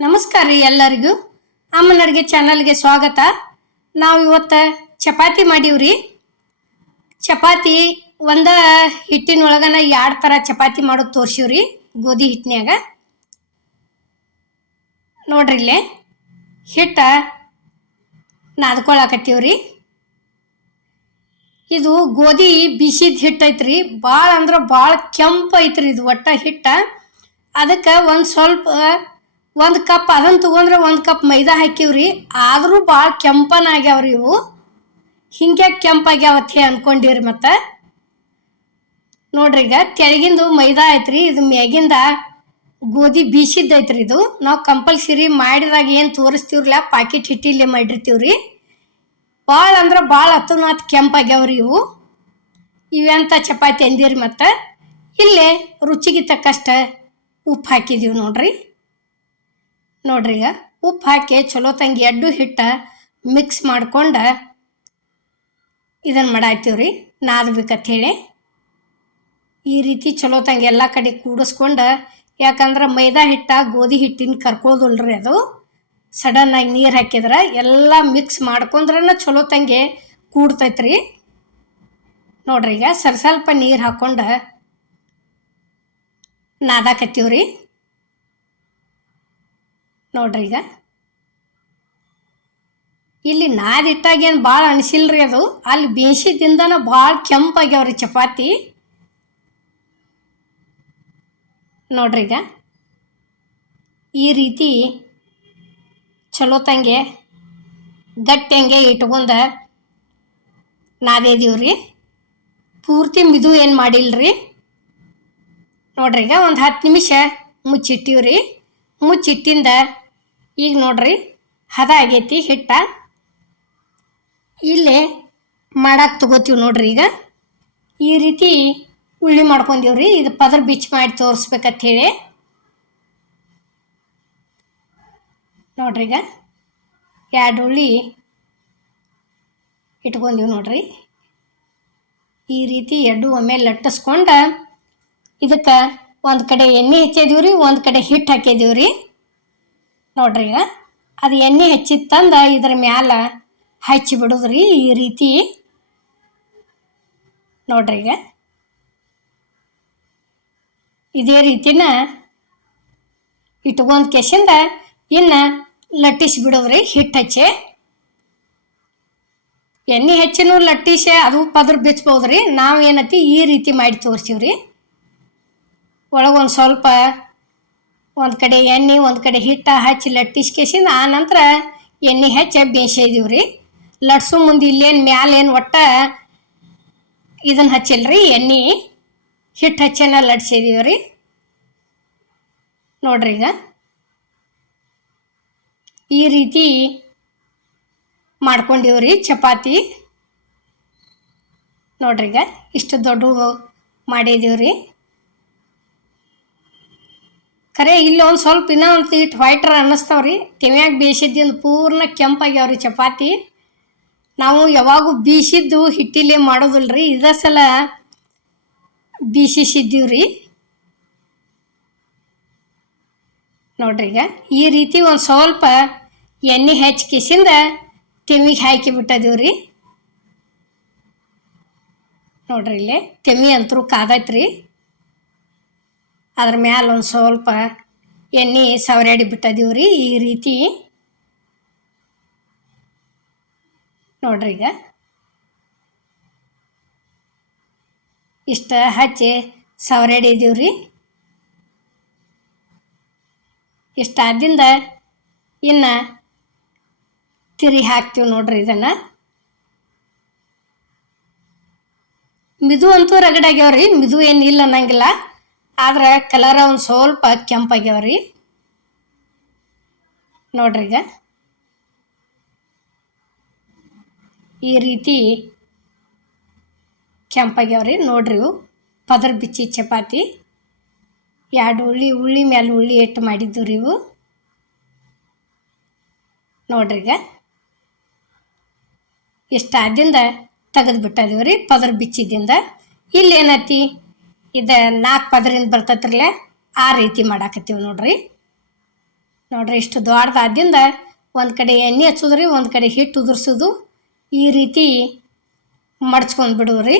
ನಮಸ್ಕಾರ ರೀ ಎಲ್ಲರಿಗೂ. ಅಮ್ಮನ ಅಡುಗೆ ಚಾನಲ್ಗೆ ಸ್ವಾಗತ. ನಾವು ಇವತ್ತು ಚಪಾತಿ ಮಾಡೀವ್ರಿ. ಚಪಾತಿ ಒಂದ ಹಿಟ್ಟಿನೊಳಗನ ಎರಡು ಥರ ಚಪಾತಿ ಮಾಡೋದು ತೋರ್ಸಿವ್ರಿ ಗೋಧಿ ಹಿಟ್ಟಿನ್ಯಾಗ. ನೋಡ್ರಿ ಇಲ್ಲೇ. ಹಿಟ್ಟ ನಾದ್ಕೊಳಕತ್ತೀವ್ರಿ. ಇದು ಗೋಧಿ ಬಿಸಿದ ಹಿಟ್ಟು ಐತ್ರಿ. ಭಾಳ ಅಂದ್ರೆ ಭಾಳ ಕೆಂಪು ಐತ್ರಿ ಇದು ಒಟ್ಟ ಹಿಟ್ಟ. ಅದಕ್ಕೆ ಒಂದು ಸ್ವಲ್ಪ ಒಂದು ಕಪ್ ಅದನ್ನು ತೊಗೊಂಡ್ರೆ ಒಂದು ಕಪ್ ಮೈದಾ ಹಾಕಿವ್ರಿ. ಆದರೂ ಭಾಳ ಕೆಂಪನ ಆಗ್ಯಾವ್ರಿ ಇವು. ಹಿಂಗೆ ಕೆಂಪಾಗ್ಯಾವತ್ತೆ ಅನ್ಕೊಂಡಿರಿ ಮತ್ತೆ. ನೋಡ್ರಿ ಈಗ ತೆಳಗಿಂದು ಮೈದಾ ಐತ್ರಿ ಇದು ಮ್ಯಾಗಿಂದ ಗೋಧಿ ಬೀಸಿದ್ದು ಐತ್ರಿ ಇದು. ನಾವು ಕಂಪಲ್ಸರಿ ಮಾಡಿದಾಗ ಏನು ತೋರಿಸ್ತೀವ್ರಲ್ಲ, ಪಾಕಿಟ್ ಹಿಟ್ಟಿಲ್ಲೇ ಮಾಡಿರ್ತೀವ್ರಿ. ಭಾಳ ಅಂದ್ರೆ ಭಾಳ ಹತ್ತುನಾತ್ ಕೆಂಪಾಗ್ಯಾವ್ರಿ ಇವು. ಇವೆಂತ ಚಪಾತಿ ಅಂದಿರಿ ಮತ್ತು. ಇಲ್ಲೇ ರುಚಿಗೆ ತಕ್ಕಷ್ಟ ಉಪ್ಪು ಹಾಕಿದೀವಿ ನೋಡ್ರಿ. ನೋಡ್ರಿ ಈಗ ಉಪ್ಪು ಹಾಕಿ ಚಲೋ ತಂಗಿ ಎಡ್ಡು ಹಿಟ್ಟ ಮಿಕ್ಸ್ ಮಾಡ್ಕೊಂಡು ಇದನ್ನು ಮಾಡಾಕ್ತೀವ್ರಿ ರೀ ಹೇಳಿ ಈ ರೀತಿ ಚಲೋ ತಂಗಿ ಎಲ್ಲ ಕಡೆ ಕೂಡಿಸ್ಕೊಂಡು, ಯಾಕಂದ್ರೆ ಮೈದಾ ಹಿಟ್ಟ ಗೋಧಿ ಹಿಟ್ಟಿನ ಕರ್ಕೋದಿಲ್ರಿ ಅದು. ಸಡನ್ನಾಗಿ ನೀರು ಹಾಕಿದ್ರೆ ಎಲ್ಲ ಮಿಕ್ಸ್ ಮಾಡ್ಕೊಂಡ್ರೆ ಚಲೋ ತಂಗಿ ಕೂಡ್ತೈತ್ರಿ. ನೋಡ್ರಿ ಈಗ ಸ್ವಲ್ಪ ಸ್ವಲ್ಪ ನೀರು ಹಾಕ್ಕೊಂಡು ನಾದಾಕತ್ತೀವ್ರಿ. ನೋಡ್ರಿ ಈಗ. ಇಲ್ಲಿ ನಾದಿಟ್ಟಾಗೇನು ಭಾಳ ಅನಿಸಿಲ್ರಿ ಅದು. ಅಲ್ಲಿ ಬೀಸಿದ್ದಿಂದನೂ ಭಾಳ ಕೆಂಪಾಗ್ಯಾವ್ರಿ ಚಪಾತಿ. ನೋಡ್ರಿ ಈಗ. ಈ ರೀತಿ ಚಲೋ ತಂಗೆ ಗಟ್ಟಿ ಇಟ್ಕೊಂಡ ನಾದೇದೀವ್ರಿ. ಪೂರ್ತಿ ಮಿದು ಏನು ಮಾಡಿಲ್ರಿ. ನೋಡ್ರಿ ಈಗ ಒಂದು ಹತ್ತು ನಿಮಿಷ ಮುಚ್ಚಿಟ್ಟಿವ್ರಿ. ಮುಚ್ಚಿಟ್ಟಿಂದ ಈಗ ನೋಡ್ರಿ, ಹದ ಆಗೈತಿ, ಹಿಟ್ಟ. ಇಲ್ಲೇ ಮಾಡಕ್ಕೆ ತಗೋತೀವಿ ನೋಡ್ರಿ ಈಗ. ಈ ರೀತಿ ಉಳ್ಳಿ ಮಾಡ್ಕೊಂಡಿವ್ರಿ, ಇದು ಪದರ್ ಬಿಚ್ ಮಾಡಿ ತೋರಿಸ್ಬೇಕಂತ ಹೇಳಿ. ನೋಡ್ರಿ ಈಗ, ಎರಡು ಉಳ್ಳಿ ಇಟ್ಕೊಂಡೀವಿ ನೋಡ್ರಿ. ಈ ರೀತಿ ಎರಡು ಒಮ್ಮೆ ಲಟ್ಟಿಸ್ಕೊಂಡು ಇದಕ್ಕೆ ಒಂದು ಕಡೆ ಎಣ್ಣೆ ಹಚ್ಚಿದೀವಿ ರೀ ಒಂದು ಕಡೆ ಹಿಟ್ಟು ಹಾಕಿದೀವಿ ನೋಡ್ರಿ ಈಗ. ಅದು ಎಣ್ಣೆ ಹೆಚ್ಚಿತ್ತು ತಂದು ಇದ್ರ ಮ್ಯಾಲ ಹಚ್ಚಿ ಬಿಡುದ್ರಿ ಈ ರೀತಿ. ನೋಡ್ರಿ ಈಗ. ಇದೇ ರೀತಿನ ಇಟ್ಕೊಂಡ್ ಕೆಸಿಂದ ಇನ್ನು ಲಟ್ಟಿಸಿ ಬಿಡೋದ್ರಿ ಹಿಟ್ಟು ಹಚ್ಚಿ. ಎಣ್ಣೆ ಹೆಚ್ಚಿನೂ ಲಟ್ಟಿಸಿ ಅದು ಪದ್ರ ಬಿಚ್ಬೋದ್ರಿ. ನಾವು ಏನತಿ ಈ ರೀತಿ ಮಾಡಿ ತೋರಿಸಿವ್ರಿ. ಒಳಗೊಂದು ಸ್ವಲ್ಪ ಒಂದು ಕಡೆ ಎಣ್ಣೆ, ಒಂದು ಕಡೆ ಹಿಟ್ಟು ಹಚ್ಚಿ ಲಟ್ಟಿಸ್ಕೇಸಿಂದ ಆ ನಂತರ ಎಣ್ಣೆ ಹಚ್ಚಿ ಬೇಯಿಸಿದೀವಿ ರೀ. ಲಟ್ಸು ಮುಂದೆ ಇಲ್ಲೇನು ಮ್ಯಾಲೇನು ಒಟ್ಟ ಇದನ್ನು ಹಚ್ಚಿಲ್ರಿ, ಎಣ್ಣೆ ಹಿಟ್ಟು ಹಚ್ಚೇನ ಲಟ್ಸಿದೀವಿ ರೀ. ನೋಡ್ರಿ ಈಗ. ಈ ರೀತಿ ಮಾಡ್ಕೊಂಡಿವ್ರಿ ಚಪಾತಿ. ನೋಡ್ರಿ ಈಗ ಇಷ್ಟು ದೊಡ್ಡ ಮಾಡಿದೀವ್ರಿ ಖರೆ ಇಲ್ಲಿ ಒಂದು ಸ್ವಲ್ಪ ಇನ್ನೂ ಒಂದು ಇಟ್ಟು ವೈಟ್ರ ಅನ್ನಿಸ್ತಾವ್ರಿ ತೆಮ್ಯಾಗ ಒಂದು ಪೂರ್ಣ ಕೆಂಪಾಗ್ಯಾವ್ರಿ ಚಪಾತಿ. ನಾವು ಯಾವಾಗೂ ಬೀಸಿದ್ದು ಮಾಡೋದಿಲ್ಲ ರೀ ಇದ ಸಲ ಬೀಸಿಸಿದ್ದೀವ್ರಿ. ನೋಡ್ರಿ ಈಗ, ಈ ರೀತಿ ಒಂದು ಸ್ವಲ್ಪ ಎಣ್ಣೆ ಹೆಚ್ಚಿ ಕಿಸಿಂದ ತೆಮ್ಮಿಗೆ ಹಾಕಿ ರೀ ನೋಡ್ರಿ ಇಲ್ಲಿ ತೆಮ್ಮಿ ಅಂತರೂ ಕಾದೈತ್ರಿ. ಅದ್ರ ಮ್ಯಾಲ ಒಂದು ಸ್ವಲ್ಪ ಎಣ್ಣೆ ಸವರಾಡಿ ಬಿಟ್ಟದೀವಿ ರೀ ಈ ರೀತಿ. ನೋಡ್ರಿ ಈಗ. ಇಷ್ಟ ಹಚ್ಚಿ ಸವರ್ಯಾಡಿದೀವ್ರಿ ಇಷ್ಟಾದಿಂದ ಇನ್ನು ತಿರಿ ಹಾಕ್ತೀವಿ ನೋಡ್ರಿ ಇದನ್ನು. ಮಿದು ಅಂತೂ ರಗಡಾಗ್ಯಾವ್ರಿ ಮಿದು ಏನಿಲ್ಲ ಅನ್ನಂಗಿಲ್ಲ. ಆದ್ರೆ ಕಲರ್ ಒಂದು ಸ್ವಲ್ಪ ಕೆಂಪಾಗ್ಯಾವ್ರಿ. ನೋಡ್ರಿ ಈಗ. ಈ ರೀತಿ ಕೆಂಪಾಗ್ಯಾವ್ರಿ. ನೋಡ್ರಿ ಪದರ್ ಬಿಚ್ಚಿ ಚಪಾತಿ. ಎರಡು ಉಳ್ಳಿ ಉಳ್ಳಿ ಮೇಲೆ ಉಳ್ಳಿ ಇಟ್ಟು ಮಾಡಿದ್ದು ರೀ ಇವು. ನೋಡ್ರಿ ಈಗ. ಇಷ್ಟಾದಿಂದ ತೆಗೆದು ಬಿಟ್ಟದೀವಿ ರೀ ಪದರ್ ಬಿಚ್ಚಿದಿಂದ ಇಲ್ಲೇನತಿ ಇದು ನಾಲ್ಕು ಪದರಿಂದ ಬರ್ತೈತ್ರಲ್ಲೇ ಆ ರೀತಿ ಮಾಡಾಕತ್ತೀವಿ ನೋಡ್ರಿ. ನೋಡ್ರಿ ಇಷ್ಟು ದೊಡ್ಡದಾದಿಂದ ಒಂದು ಕಡೆ ಎಣ್ಣೆ ಹಚ್ಚೋದ್ರಿ, ಒಂದು ಕಡೆ ಹಿಟ್ಟು ಉದುರ್ಸೋದು. ಈ ರೀತಿ ಮಡ್ಚ್ಕೊಂಡು ಬಿಡುವ್ರಿ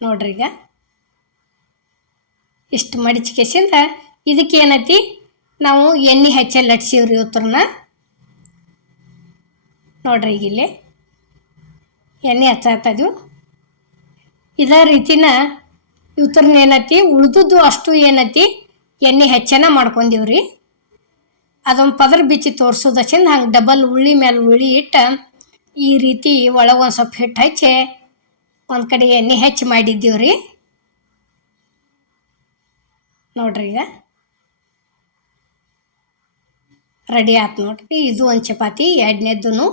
ನೋಡ್ರಿ ಈಗ. ಇಷ್ಟು ಮಡಿಚ್ಕೆಸಿಂದ ಇದಕ್ಕೆ ಏನೈತಿ? ನಾವು ಎಣ್ಣೆ ಹೆಚ್ಚೆ ಲಟ್ಸೀವ್ರಿ ಉತ್ತರನ. ನೋಡ್ರಿ ಈಗ ಇಲ್ಲಿ. ಎಣ್ಣೆ ಹಚ್ಚಾತದು ಇದೇ ರೀತಿನ ಇವತ್ತರನ್ನ ಏನೈತಿ? ಉಳಿದದ್ದು ಅಷ್ಟು ಏನೈತಿ? ಎಣ್ಣೆ ಹೆಚ್ಚನ ಮಾಡ್ಕೊಂಡೀವ್ರಿ. ಅದೊಂದು ಪದರ ಬಿಚ್ಚಿ ತೋರ್ಸೋದಚ್ಚಿಂದ ಹಂಗೆ ಡಬಲ್ ಉಳ್ಳಿ ಮೇಲೆ ಉಳ್ಳಿ ಇಟ್ಟು ಈ ರೀತಿ ಒಳಗೆ ಒಂದು ಸ್ವಲ್ಪ ಹಿಟ್ಟು ಹಚ್ಚಿ ಒಂದು ಕಡೆ ಎಣ್ಣೆ ಹೆಚ್ಚಿ ಮಾಡಿದ್ದೀವ್ರಿ. ನೋಡ್ರಿ ಈಗ. ರೆಡಿ ಆಯ್ತು ನೋಡ್ರಿ. ಇದು ಒಂದು ಚಪಾತಿ ಎರಡನೇದ್ದು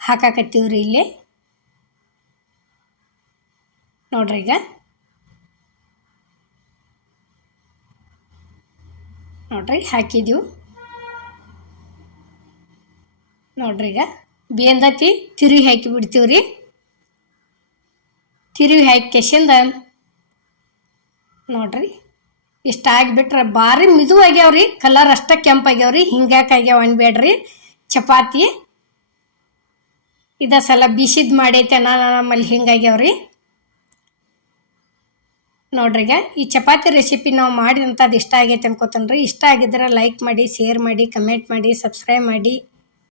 ಹಾಕಾಕತ್ತೀವ್ರಿ ಇಲ್ಲಿ. ನೋಡ್ರಿ ಈಗ ನೋಡ್ರಿ ಹಾಕಿದ್ದೀವಿ ನೋಡ್ರಿ ಈಗ ಬೇಂದತಿ ತಿರುವಿ ಹಾಕಿ ಬಿಡ್ತೀವಿ ರೀ ತಿರುವಿ ಹಾಕಿ ಕೆಸಿಂದ ನೋಡ್ರಿ ಇಷ್ಟ ಆಗಿಬಿಟ್ರೆ ಭಾರಿ ಮಿದು ಆಗ್ಯಾವ್ರಿ ಕಲರ್ ಅಷ್ಟ ಕೆಂಪಾಗ್ಯಾವ್ರಿ ಹಿಂಗ್ಯಾಕೆ ಆಗ್ಯಾವ ಅನ್ಬೇಡ್ರಿ ಚಪಾತಿ ಇದ ಸಲ ಬಿಸಿದ್ ಮಾಡೈತೆ ನಾನು ನಮ್ಮಲ್ಲಿ ಹಿಂಗಾಗ್ಯಾವ್ರಿ ನೋಡ್ರಿ ಈಗ ಈ ಚಪಾತಿ ರೆಸಿಪಿ ನಾವು ಮಾಡಿದಂಥದ್ದು ಇಷ್ಟ ಆಗೈತೆ ಅನ್ಕೋತಾನ್ರಿ. ಇಷ್ಟ ಆಗಿದ್ರೆ ಲೈಕ್ ಮಾಡಿ ಶೇರ್ ಮಾಡಿ ಕಮೆಂಟ್ ಮಾಡಿ ಸಬ್ಸ್ಕ್ರೈಬ್ ಮಾಡಿ.